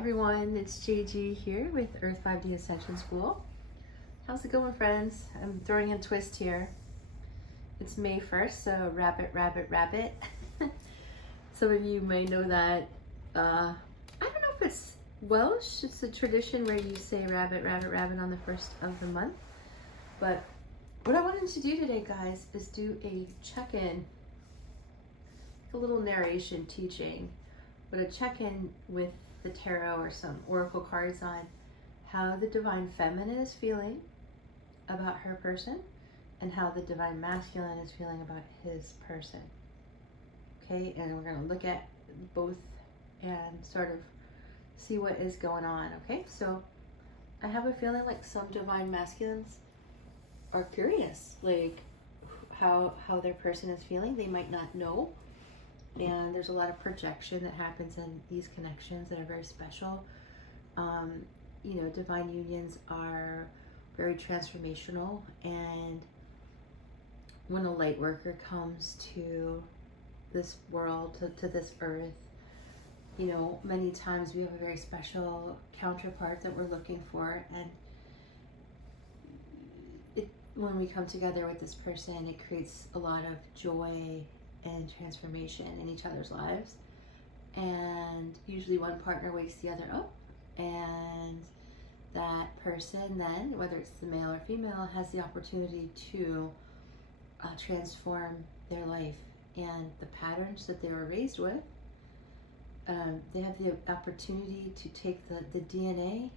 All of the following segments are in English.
everyone, it's JG here with Earth-5D Ascension School. How's it going, friends? I'm throwing in a twist here. It's May 1st, so rabbit, rabbit, rabbit. Some of you may know that, I don't know if it's Welsh, it's a tradition where you say rabbit, rabbit, rabbit on the first of the month. But what I wanted to do today, guys, is do a check-in, a little narration teaching, but a check-in with the tarot or some oracle cards on how the divine feminine is feeling about her person and how the divine masculine is feeling about his person. Okay, and we're going to look at both and sort of see what is going on. Okay, so I have a feeling like some divine masculines are curious, like how their person is feeling. They might not know. And there's a lot of projection that happens in these connections that are very special. You know, divine unions are very transformational, and when a light worker comes to this world, to this earth, you know, many times we have a very special counterpart that we're looking for, and when we come together with this person, it creates a lot of joy and transformation in each other's lives. And usually one partner wakes the other up, and that person then, whether it's the male or female, has the opportunity to transform their life and the patterns that they were raised with. They have the opportunity to take the DNA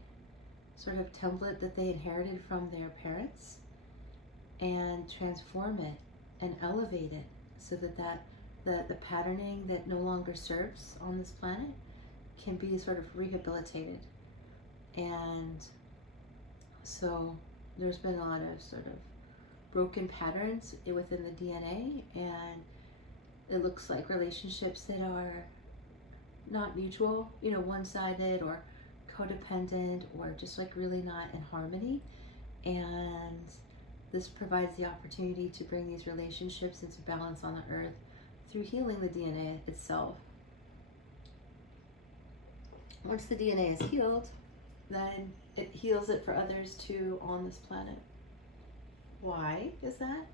sort of template that they inherited from their parents and transform it and elevate it, so that the patterning that no longer serves on this planet can be sort of rehabilitated. And so there's been a lot of sort of broken patterns within the DNA, and it looks like relationships that are not mutual, you know, one-sided or codependent, or just like really not in harmony. And this provides the opportunity to bring these relationships into balance on the earth through healing the DNA itself. Once the DNA is healed, then it heals it for others too on this planet. Why is that?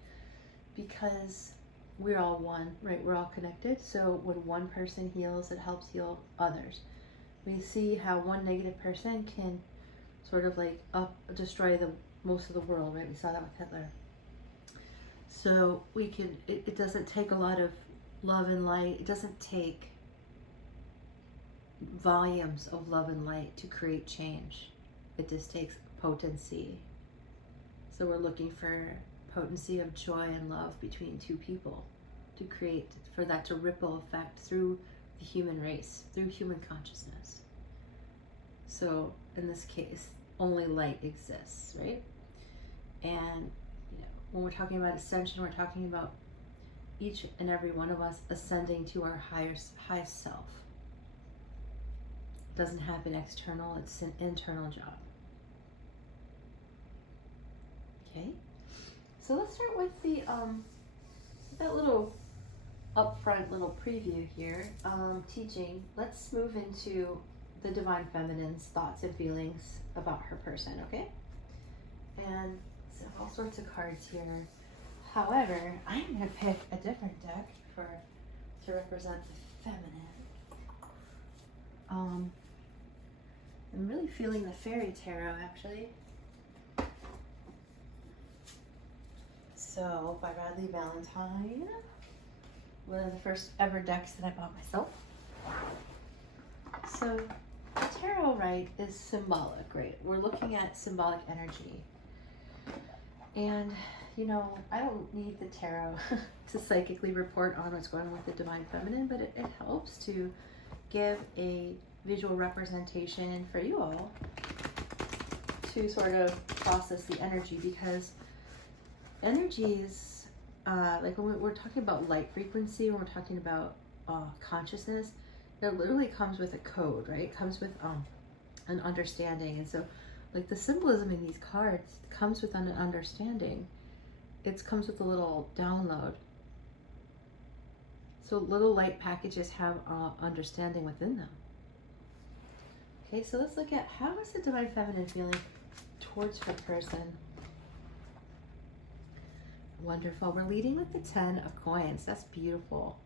Because we're all one, right? We're all connected. So when one person heals, it helps heal others. We see how one negative person can sort of like destroy most of the world, right? We saw that with Hitler. So we can, it doesn't take a lot of love and light. It doesn't take volumes of love and light to create change. It just takes potency. So we're looking for potency of joy and love between two people to create, for that to ripple effect through the human race, through human consciousness. So in this case, only light exists, right? And you know, when we're talking about ascension, we're talking about each and every one of us ascending to our highest self. It doesn't happen external, it's an internal job. Okay, so let's start with the that little upfront little preview here, teaching. Let's move into the divine feminine's thoughts and feelings about her person, okay? And so all sorts of cards here. However, I'm going to pick a different deck to represent the feminine. I'm really feeling the fairy tarot, actually. So, by Radley Valentine, one of the first ever decks that I bought myself. So, tarot, right, is symbolic, right? We're looking at symbolic energy. And, you know, I don't need the tarot to psychically report on what's going on with the divine feminine, but it helps to give a visual representation for you all to sort of process the energy, because energies, like when we're talking about light frequency, when we're talking about consciousness, it literally comes with a code, right? It comes with an understanding. And so like the symbolism in these cards comes with an understanding. It comes with a little download. So little light packages have understanding within them. Okay, so let's look at how is the Divine Feminine feeling towards her person. Wonderful. We're leading with the 10 of coins. That's beautiful.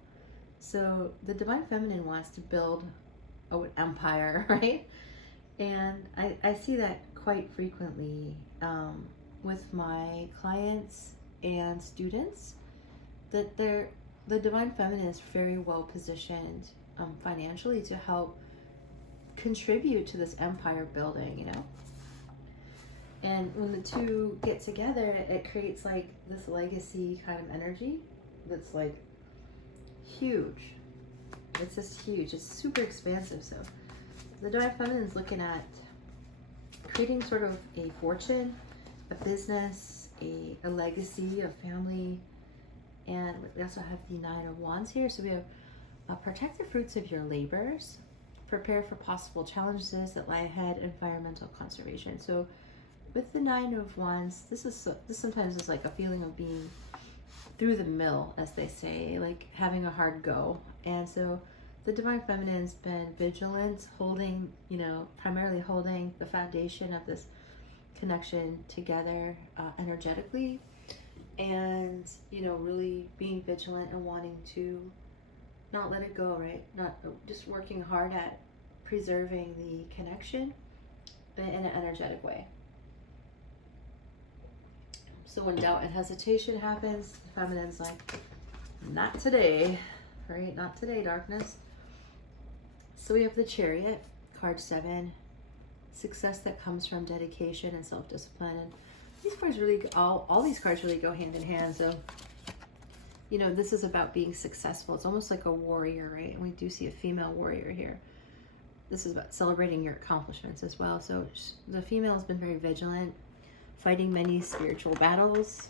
So the Divine Feminine wants to build an empire, right? And I see that quite frequently with my clients and students, that the Divine Feminine is very well positioned financially to help contribute to this empire building, you know? And when the two get together, it creates like this legacy kind of energy that's like huge. It's just huge. It's super expansive. So the Divine Feminine is looking at creating sort of a fortune, a business, a legacy, a family. And we also have the 9 of Wands here. So we have protect the fruits of your labors, prepare for possible challenges that lie ahead, environmental conservation. So with the 9 of Wands, this sometimes is like a feeling of being through the mill, as they say, like having a hard go. And so the Divine Feminine's been vigilant, holding, you know, primarily holding the foundation of this connection together energetically, and, you know, really being vigilant and wanting to not let it go, right? Not just working hard at preserving the connection in an energetic way. So when doubt and hesitation happens, the feminine's like, not today, right? Not today, darkness. So we have the Chariot, card 7, success that comes from dedication and self-discipline. And these cards really, all these cards really go hand in hand. So, you know, this is about being successful. It's almost like a warrior, right? And we do see a female warrior here. This is about celebrating your accomplishments as well. So the female has been very vigilant, fighting many spiritual battles,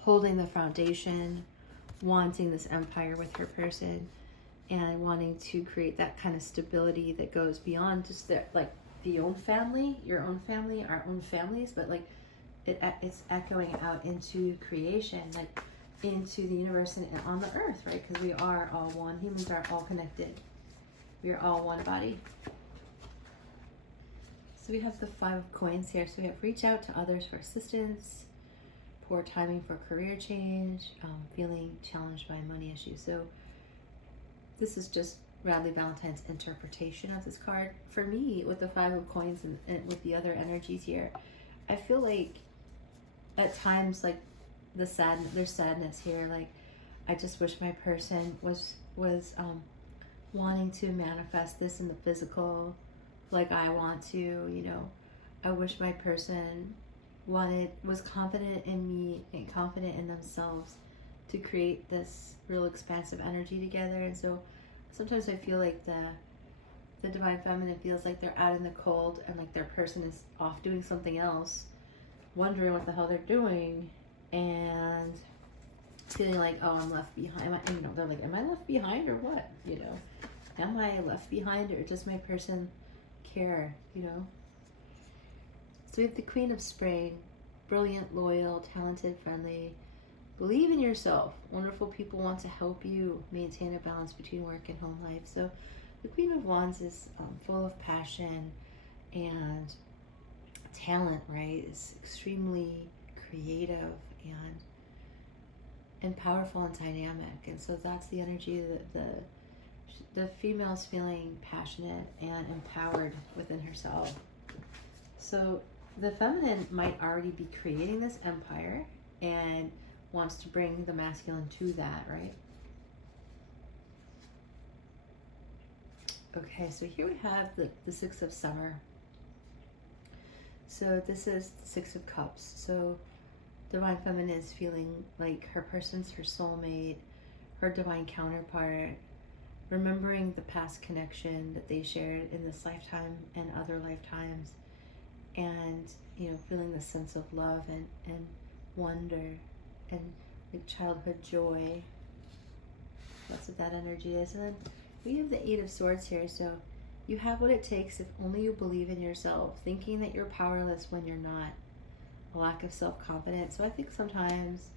holding the foundation, wanting this empire with her person, and wanting to create that kind of stability that goes beyond just the own family, your own family, our own families, but like it's echoing out into creation, like into the universe and on the earth, right? Because we are all one. Humans are all connected. We are all one body. So we have the 5 of coins here. So we have reach out to others for assistance, poor timing for career change, feeling challenged by money issues. So this is just Radley Valentine's interpretation of this card. For me, with the 5 of coins and with the other energies here, I feel like at times, like there's sadness here. Like I just wish my person was wanting to manifest this in the physical, like I want to, you know. I wish my person was confident in me and confident in themselves to create this real expansive energy together. And so sometimes I feel like the Divine Feminine feels like they're out in the cold and like their person is off doing something else, wondering what the hell they're doing, and feeling like, oh, I'm left behind. You know, they're like, am I left behind or what? You know, am I left behind or does my person care? You know. So we have the Queen of Spring, brilliant, loyal, talented, friendly. Believe in yourself. Wonderful people want to help you maintain a balance between work and home life. So the Queen of Wands is full of passion and talent, right? It's extremely creative and powerful and dynamic. And so that's the energy that the female's feeling passionate and empowered within herself. So the feminine might already be creating this empire and wants to bring the masculine to that, right? Okay, so here we have the 6 of Summer. So this is the 6 of Cups. So Divine Feminine is feeling like her person's her soulmate, her divine counterpart, remembering the past connection that they shared in this lifetime and other lifetimes, and, you know, feeling the sense of love and wonder and like childhood joy. That's what that energy is. And then we have the 8 of Swords here. So you have what it takes if only you believe in yourself, thinking that you're powerless when you're not. A lack of self-confidence. So I think sometimes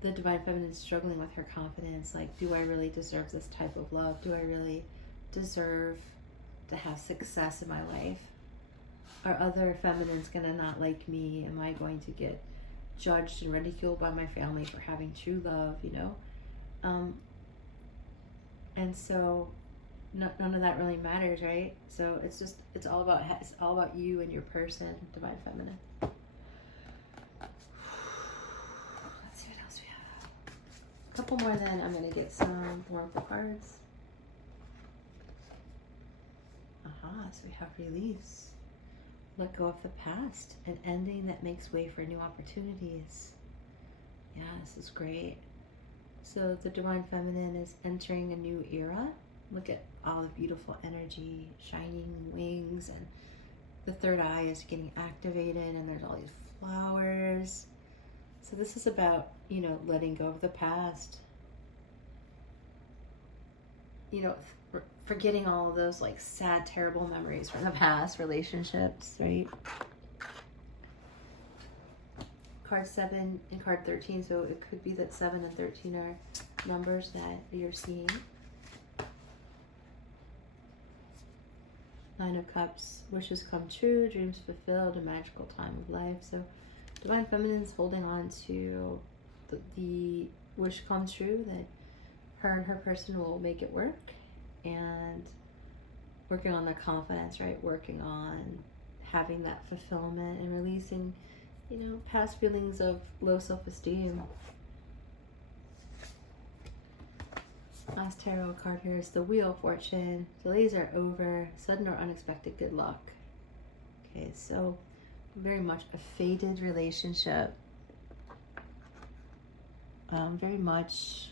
the Divine Feminine is struggling with her confidence. Like, do I really deserve this type of love? Do I really deserve to have success in my life? Are other feminines gonna not like me? Am I going to get judged and ridiculed by my family for having true love, you know? And so none of that really matters, right? So it's all about you and your person, Divine Feminine. Let's see what else we have. A couple more, then I'm gonna get some oracle cards. So we have release. Let go of the past, an ending that makes way for new opportunities. Yeah, this is great. So the Divine Feminine is entering a new era. Look at all the beautiful energy, shining wings, and the third eye is getting activated, and there's all these flowers. So this is about, you know, letting go of the past. You know, forgetting all of those like sad, terrible memories from the past, relationships, right? Card 7 and card 13, so it could be that 7 and 13 are numbers that you're seeing. 9 of Cups, wishes come true, dreams fulfilled, a magical time of life. So Divine Feminine is holding on to the wish come true that her and her person will make it work, and working on their confidence, right? Working on having that fulfillment and releasing, you know, past feelings of low self-esteem. Last tarot card here is the Wheel of Fortune. Delays are over, sudden or unexpected good luck. Okay, so very much a fated relationship. Very much,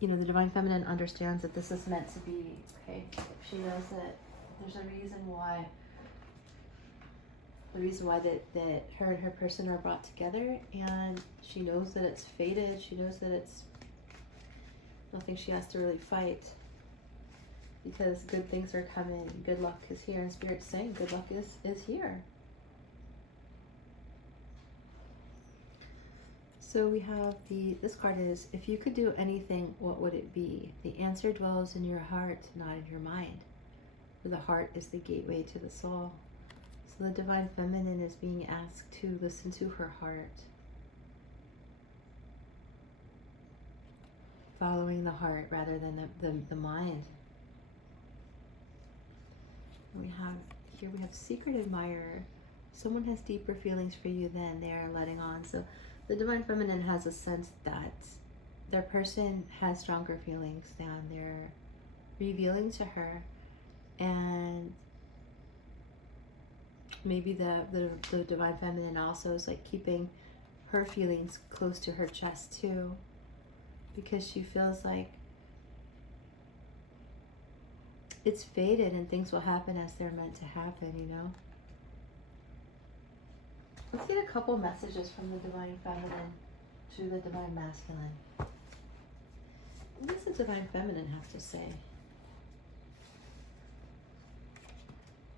you know, the Divine Feminine understands that this is meant to be, okay? She knows that there's a reason why, that her and her person are brought together, and she knows that it's fated. She knows that it's nothing she has to really fight, because good things are coming, good luck is here, and Spirit's saying good luck is here. So we have this card is, if you could do anything, what would it be? The answer dwells in your heart, not in your mind. For the heart is the gateway to the soul. So the Divine Feminine is being asked to listen to her heart. Following the heart rather than the mind. We have Secret Admirer. Someone has deeper feelings for you than they are letting on. So the Divine Feminine has a sense that their person has stronger feelings than they're revealing to her, and maybe the Divine Feminine also is like keeping her feelings close to her chest too, because she feels like it's fated and things will happen as they're meant to happen, you know? Let's get a couple messages from the Divine Feminine to the Divine Masculine. What does the Divine Feminine have to say?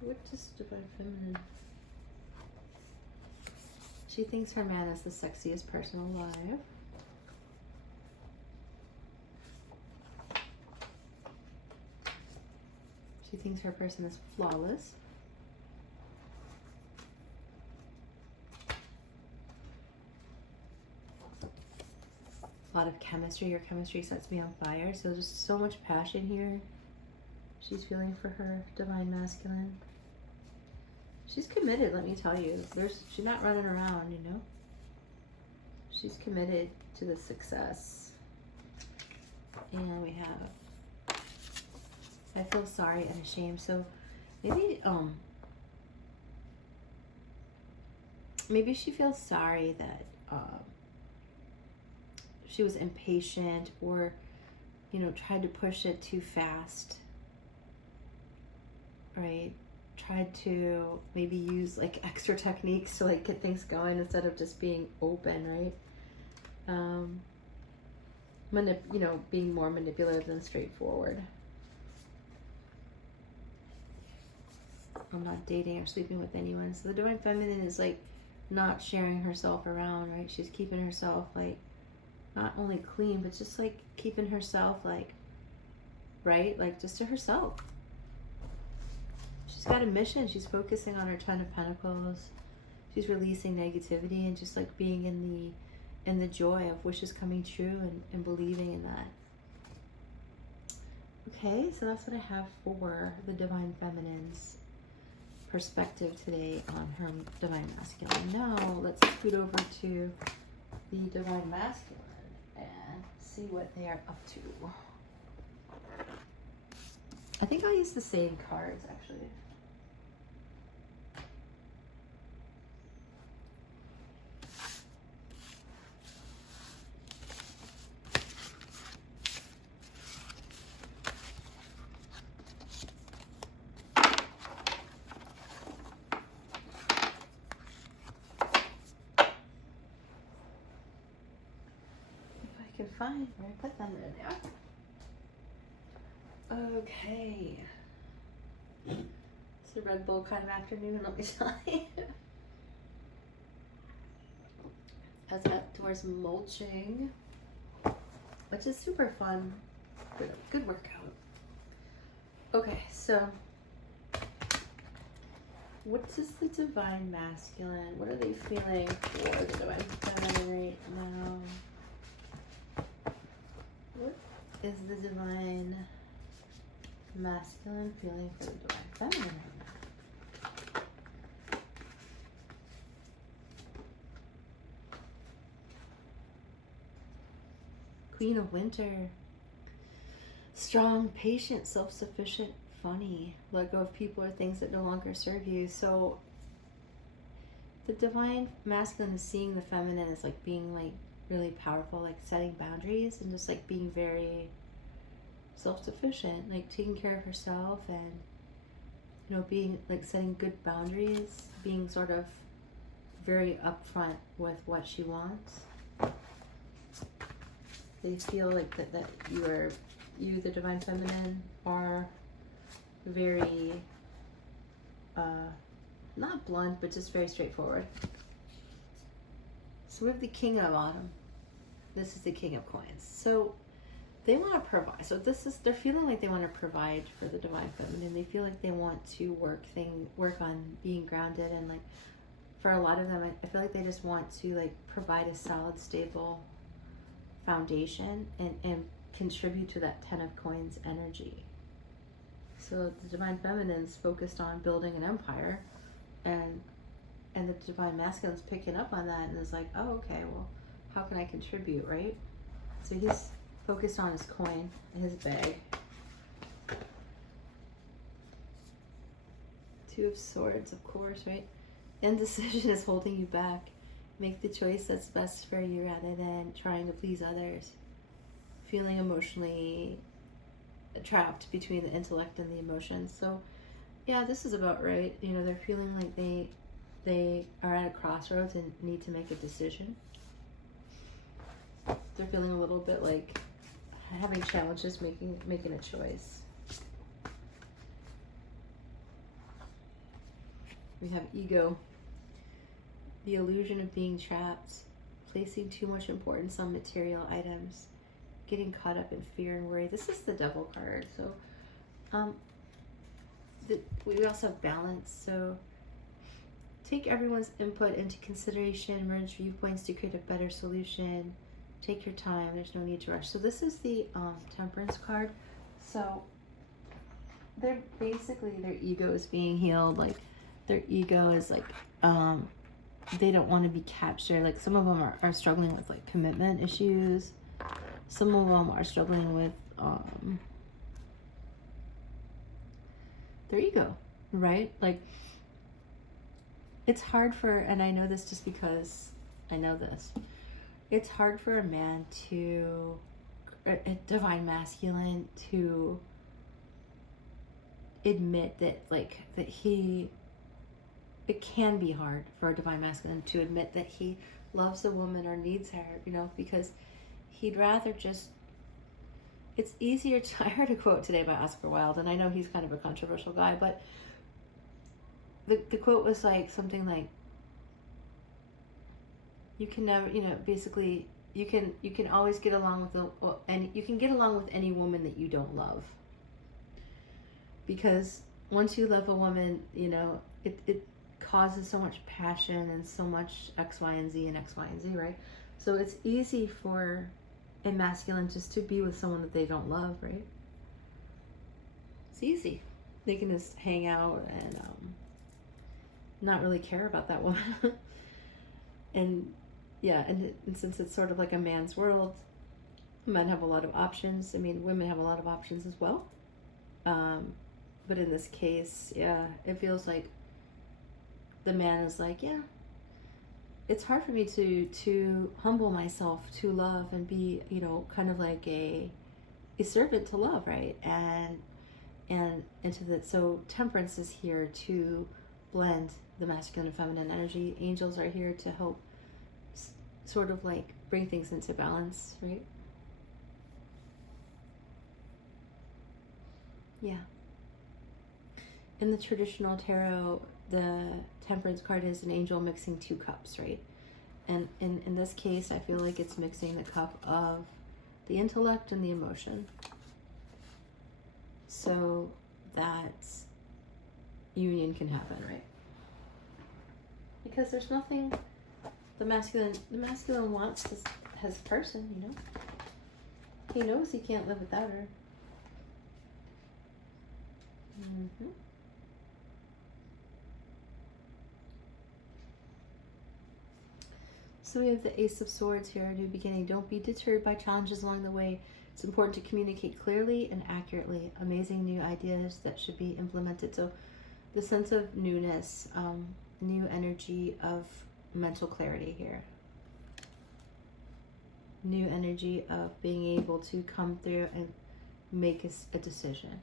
What does the Divine Feminine? She thinks her man is the sexiest person alive. She thinks her person is flawless. A lot of chemistry. Your chemistry sets me on fire. So there's so much passion here she's feeling for her Divine Masculine. She's committed, let me tell you. She's not running around, you know. She's committed to the success. And we have, I feel sorry and ashamed. So maybe she feels sorry that she was impatient, or, you know, tried to push it too fast, right? Tried to maybe use like extra techniques to like get things going instead of just being open, right? You know, being more manipulative than straightforward. I'm not dating or sleeping with anyone. So the Divine Feminine is like not sharing herself around, right? She's keeping herself like not only clean, but just like keeping herself like right? Like just to herself. She's got a mission. She's focusing on her Ten of Pentacles. She's releasing negativity and just like being in the joy of wishes coming true and believing in that. Okay, so that's what I have for the Divine Feminine's perspective today on her Divine Masculine. Now let's scoot over to the Divine Masculine and see what they are up to. I think I'll use the same cards actually. Can find where I put them in there. Okay. It's a Red Bull kind of afternoon, let me tell you. As outdoors mulching, which is super fun. Good workout. Okay, so what is the Divine Masculine? What are they feeling for the Divine Feminine right now? What is the Divine Masculine feeling for the Divine Feminine right now? Queen of Winter. Strong, patient, self-sufficient, funny. Let go of people or things that no longer serve you. So the Divine Masculine is seeing the feminine as like being like really powerful, like setting boundaries and just like being very self-sufficient, like taking care of herself and, you know, being like setting good boundaries, being sort of very upfront with what she wants. They feel like that you, the Divine Feminine, are very, not blunt, but just very straightforward. So we have the King of Autumn. This is the King of Coins. So they want to provide. So they're feeling like they want to provide for the Divine Feminine. They feel like they want to work on being grounded, and like for a lot of them, I feel like they just want to like provide a solid, stable foundation and contribute to that Ten of Coins energy. So the Divine Feminine's focused on building an empire, and the Divine Masculine's picking up on that and is like, oh, okay, well, how can I contribute, right? So he's focused on his coin and his bag. Two of Swords, of course, right? Indecision is holding you back. Make the choice that's best for you rather than trying to please others. Feeling emotionally trapped between the intellect and the emotions. So yeah, this is about right. You know, they're feeling like they are at a crossroads and need to make a decision. They're feeling a little bit like having challenges making a choice. We have ego. The illusion of being trapped, placing too much importance on material items, getting caught up in fear and worry. This is the Devil card. So we also have balance. So take everyone's input into consideration, merge viewpoints to create a better solution. Take your time, there's no need to rush. So this is the Temperance card. So they're basically, their ego is being healed. Like their ego is like, they don't want to be captured. Like some of them are struggling with like commitment issues. Some of them are struggling with their ego, right? Like it's hard for, and I know this just because I know this, it's hard for a man to, a Divine Masculine, to admit that it can be hard for a Divine Masculine to admit that he loves a woman or needs her, you know, because he'd rather just, it's easier to, I heard a quote today by Oscar Wilde, and I know he's kind of a controversial guy, but the quote was like something like, you can never, you know, basically you can always get along with and you can get along with any woman that you don't love. because once you love a woman, you know, it causes so much passion and so much X, Y, and Z and X, Y, and Z, right? So it's easy for a masculine just to be with someone that they don't love, right? It's easy. They can just hang out and not really care about that woman. And yeah, and since it's sort of like a man's world, men have a lot of options. I mean, women have a lot of options as well. But in this case, yeah, it feels like the man is like, yeah, it's hard for me to humble myself to love and be, you know, kind of like a servant to love, right? And into that. So temperance is here to blend the masculine and feminine energy. Angels are here to help sort of like bring things into balance, right? Yeah. In the traditional tarot, the temperance card is an angel mixing two cups, right? And in this case, I feel like it's mixing the cup of the intellect and the emotion, so that union can happen, right? Because there's nothing the masculine wants his person, you know. He knows he can't live without her. So we have the Ace of Swords here, a new beginning. Don't be deterred by challenges along the way. It's important to communicate clearly and accurately. Amazing new ideas that should be implemented. So the sense of newness, new energy of mental clarity here. New energy of being able to come through and make a decision.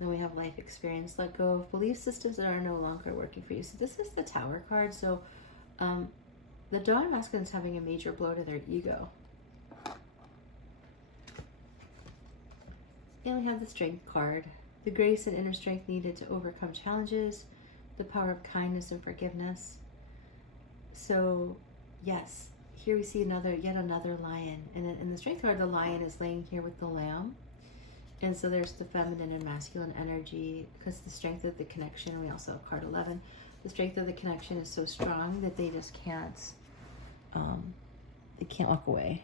Then we have life experience. Let go of belief systems that are no longer working for you. So this is the Tower card. So the Divine Masculine is having a major blow to their ego. And we have the Strength card. The grace and inner strength needed to overcome challenges. The power of kindness and forgiveness. So, yes, here we see yet another lion. And in the Strength card, the lion is laying here with the lamb. And so there's the feminine and masculine energy, because the strength of the connection, we also have card 11. The strength of the connection is so strong that they just can't walk away.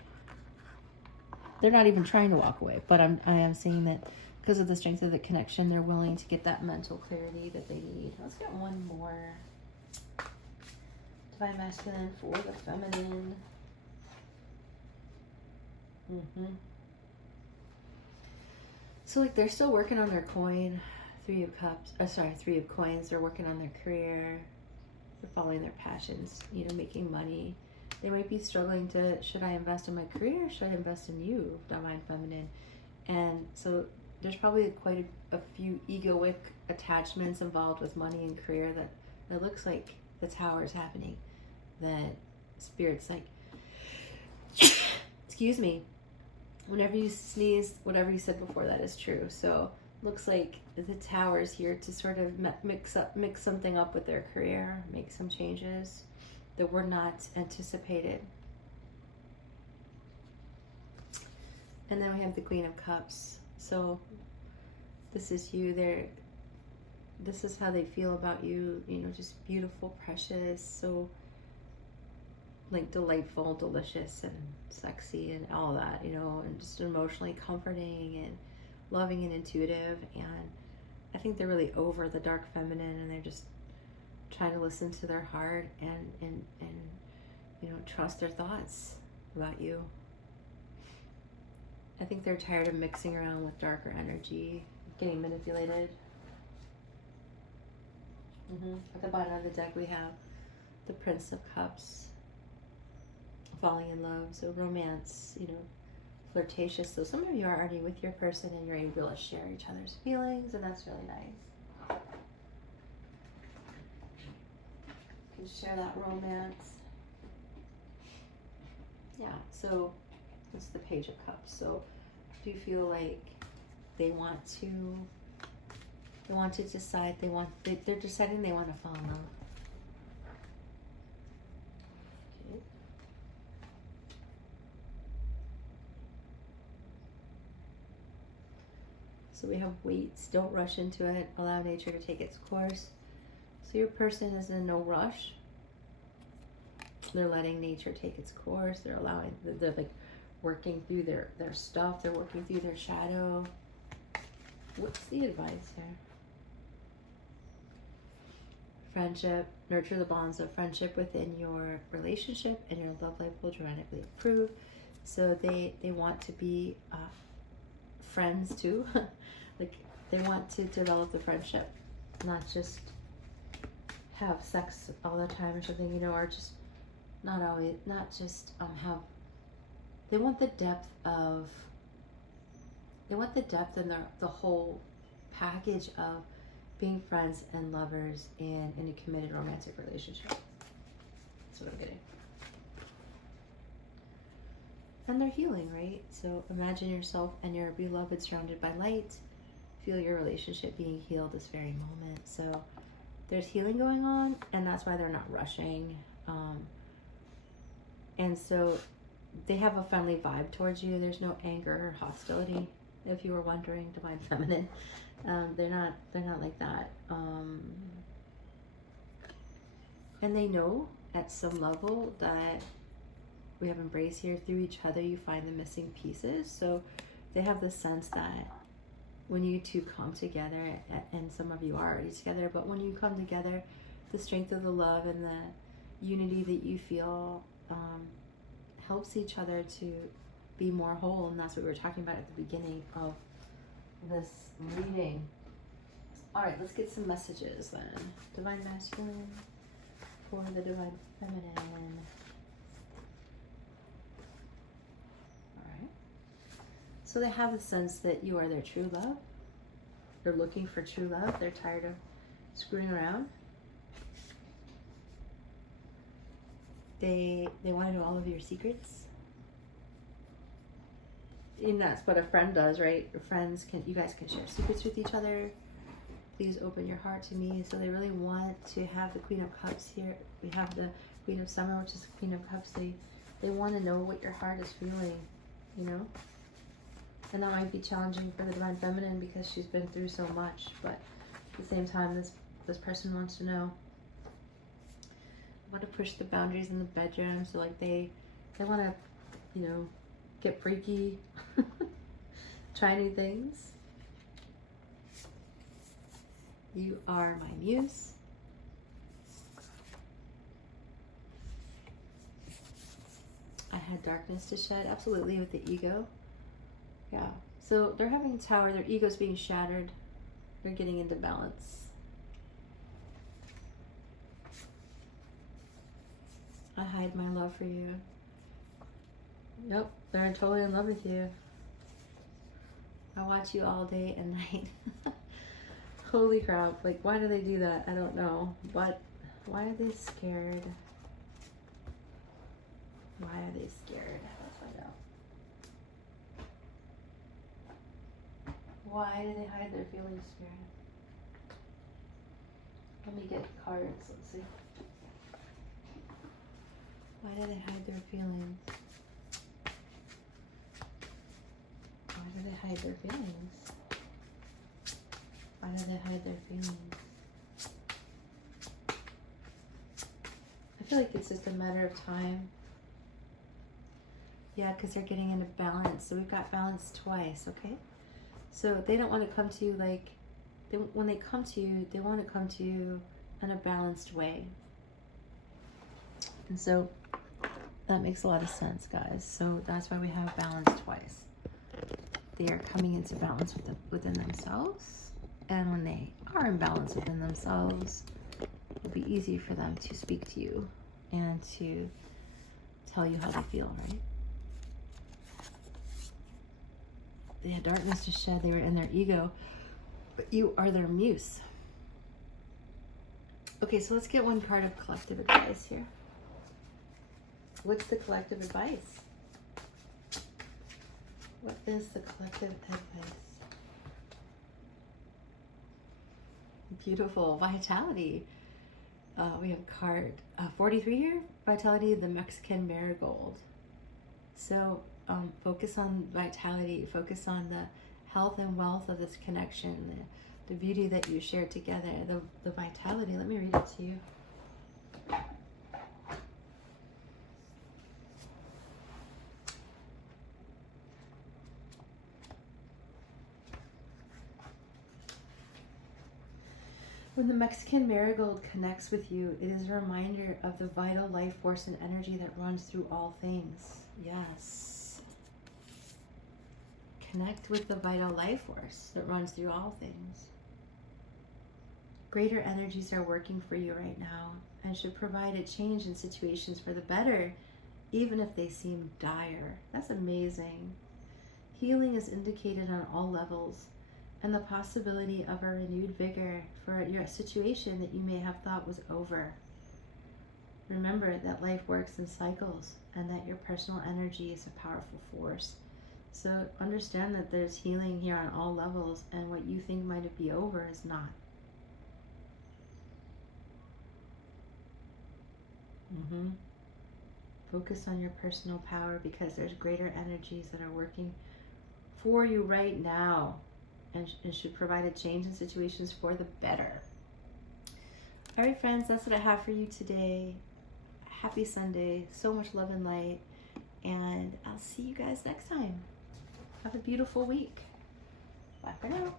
They're not even trying to walk away, but I am saying that because of the strength of the connection, they're willing to get that mental clarity that they need. Let's get one more. Divine Masculine for the feminine. So like they're still working on their coin. Three of Coins. They're working on their career. They're following their passions, you know, making money. They might be struggling to, should I invest in my career? Should I invest in you, Divine Feminine? And so there's probably quite a few egoic attachments involved with money and career that looks like the Tower is happening. That Spirit's like, excuse me, whenever you sneeze, whatever you said before that is true. So looks like the Tower is here to sort of mix something up with their career, make some changes that were not anticipated. And then we have the Queen of Cups. So this is you. This is how they feel about you. You know, just beautiful, precious, so like delightful, delicious, and sexy, and all that. You know, and just emotionally comforting and loving and intuitive. And I think they're really over the dark feminine, and they're just trying to listen to their heart and you know, trust their thoughts about you. I think they're tired of mixing around with darker energy, getting manipulated. At the bottom of the deck we have the Prince of Cups, falling in love, so romance, you know, flirtatious. So some of you are already with your person and you're able to share each other's feelings, and that's really nice. You can share that romance. Yeah, so it's the Page of Cups. So do you feel like they want to decide, they're deciding they want to fall in love? Okay. So we have weights. Don't rush into it. Allow nature to take its course. So your person is in no rush. They're letting nature take its course. They're allowing, they're like working through their stuff. They're working through their shadow. What's the advice here? Friendship. Nurture the bonds of friendship within your relationship, and your love life will dramatically improve. So they want to be friends too. Like they want to develop the friendship, not just have sex all the time or something, you know, or just not always, not just have. They want the depth of. They want the depth and the whole package of being friends and lovers in a committed romantic relationship. That's what I'm getting. And they're healing, right? So imagine yourself and your beloved surrounded by light. Feel your relationship being healed this very moment. So there's healing going on, and that's why they're not rushing. And so they have a friendly vibe towards you. There's no anger or hostility. If you were wondering, divine feminine, they're not like that. And they know at some level that we have embrace here. Through each other you find the missing pieces. So they have the sense that when you two come together, and some of you are already together, but when you come together, the strength of the love and the unity that you feel helps each other to be more whole. And that's what we were talking about at the beginning of this reading. All right, let's get some messages then. Divine masculine for the divine feminine. All right. So they have the sense that you are their true love. They're looking for true love. They're tired of screwing around. They want to know all of your secrets. And that's what a friend does, right? Friends you guys can share secrets with each other. Please open your heart to me. So they really want to have the Queen of Cups here. We have the Queen of Summer, which is the Queen of Cups. They want to know what your heart is feeling, you know? And that might be challenging for the divine feminine because she's been through so much, but at the same time, this person wants to know. Want to push the boundaries in the bedroom. So like they want to, you know, get freaky, try new things. You are my muse. I had darkness to shed, absolutely, with the ego. Yeah, so they're having tower, their ego's being shattered. They're getting into balance. I hide my love for you. Yep, they're totally in love with you. I watch you all day and night. Holy crap, like why do they do that? I don't know, but why are they scared? Why are they scared? Let's find out. Why do they hide their feelings, Spirit? Let me get cards, let's see. Why do they hide their feelings? Why do they hide their feelings? Why do they hide their feelings? I feel like it's just a matter of time. Yeah, because they're getting into balance. So we've got balance twice, okay? So they don't want to come to you like, when they come to you, they want to come to you in a balanced way. And so that makes a lot of sense, guys. So that's why we have balance twice. They are coming into balance within themselves. And when they are in balance within themselves, it'll be easy for them to speak to you and to tell you how they feel, right? They had darkness to shed. They were in their ego, but you are their muse. Okay, so let's get one card of collective advice here. What's the collective advice? What is the collective advice? Beautiful. Vitality. We have card 43 here. Vitality, the Mexican marigold. So focus on vitality. Focus on the health and wealth of this connection, the beauty that you share together, the vitality. Let me read it to you. When the Mexican marigold connects with you, it is a reminder of the vital life force and energy that runs through all things. Yes. Connect with the vital life force that runs through all things. Greater energies are working for you right now and should provide a change in situations for the better, even if they seem dire. That's amazing. Healing is indicated on all levels, and the possibility of a renewed vigor for your situation that you may have thought was over. Remember that life works in cycles and that your personal energy is a powerful force. So understand that there's healing here on all levels, and what you think might be over is not. Focus on your personal power, because there's greater energies that are working for you right now, and should provide a change in situations for the better. All right, friends, that's what I have for you today. Happy Sunday. So much love and light. And I'll see you guys next time. Have a beautiful week. Bye for now.